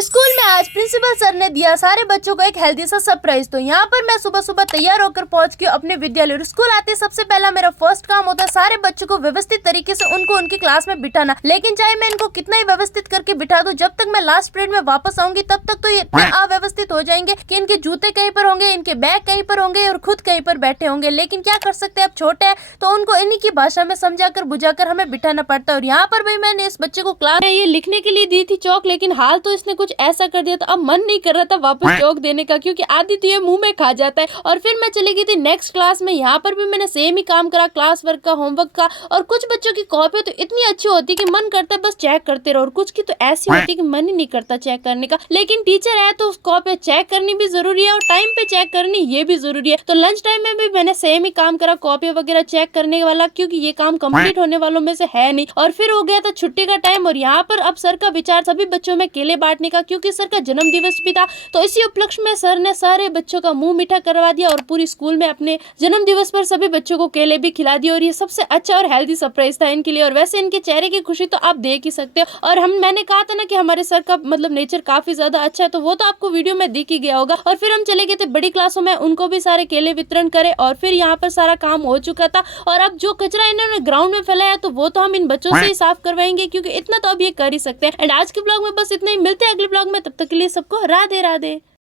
School में आज principal sir ने दिया सारे बच्चों को एक हेल्दी सा सरप्राइज। तो यहाँ पर मैं सुबह सुबह तैयार होकर पहुंच गई अपने विद्यालय। स्कूल आते सबसे पहला मेरा फर्स्ट काम होता है सारे बच्चों को व्यवस्थित तरीके से उनको उनकी क्लास में बिठाना। लेकिन चाहे मैं इनको कितना ही व्यवस्थित करके बिठा दूं, जब तक मैं लास्ट पीरियड में वापस आऊंगी तब तक तो ये इतने अव्यवस्थित हो जाएंगे कि इनके जूते कहीं पर होंगे, इनके बैग कहीं पर होंगे और खुद कहीं पर बैठे होंगे। लेकिन क्या कर सकते हैं, अब छोटे हैं तो उनको इन्हीं की भाषा में समझाकर बुझाकर हमें बिठाना पड़ता है। और यहाँ पर भी मैंने इस बच्चे को क्लास में ये लिखने के लिए दी थी चौक, लेकिन हाल तो इसने कुछ ऐसा कर दिया था अब मन नहीं कर रहा था वापस चौक देने का, क्योंकि आधी तो ये मुंह में खा जाता है। और फिर मैं चली गई थी नेक्स्ट क्लास में। यहाँ पर भी मैंने सेम ही काम करा, क्लास वर्क का, होमवर्क का। और कुछ बच्चों की कॉपी तो इतनी अच्छी होती कि मन करता है बस चेक करते रहो, और कुछ की तो ऐसी होती कि मन ही नहीं करता चेक करने का। लेकिन टीचर है तो उस कॉपी चेक करनी भी जरूरी है और टाइम पे चेक करनी ये भी जरूरी है। तो लंच टाइम में भी मैंने सेम ही काम करा, कॉपी वगैरह चेक करने वाला, क्योंकि ये काम कंप्लीट होने वालों में से है नहीं। और फिर हो गया था छुट्टी का टाइम, और यहाँ पर अब सर का विचार सभी बच्चों में केले बांटने का, क्योंकि सर का जन्म दिवस भी था। तो इसी उपलक्ष्य में सर ने सारे बच्चों का मुंह मीठा करवा दिया और पूरी स्कूल में अपने जन्म दिवस पर सभी बच्चों को केले भी खिला दिए। और ये सबसे अच्छा और हेल्दी सरप्राइज था इनके लिए। और वैसे इनके चेहरे की खुशी तो आप देख ही सकते हो। और मैंने कहा था ना कि हमारे सर का मतलब नेचर काफी ज्यादा अच्छा है, तो वो तो आपको वीडियो में दिख ही गया होगा। और फिर हम चले गए थे बड़ी क्लासों में, उनको भी सारे केले वितरण करे। और फिर यहाँ पर सारा काम हो चुका था। और अब जो कचरा इन्होंने ग्राउंड में फैलाया तो वो तो हम इन बच्चों से ही साफ करवाएंगे, क्योंकि इतना तो अब ये कर ही सकते हैं। एंड आज के ब्लॉग में बस इतना ही, मिलते हैं अगले ब्लॉग में, तब तक के लिए सबको राधे राधे।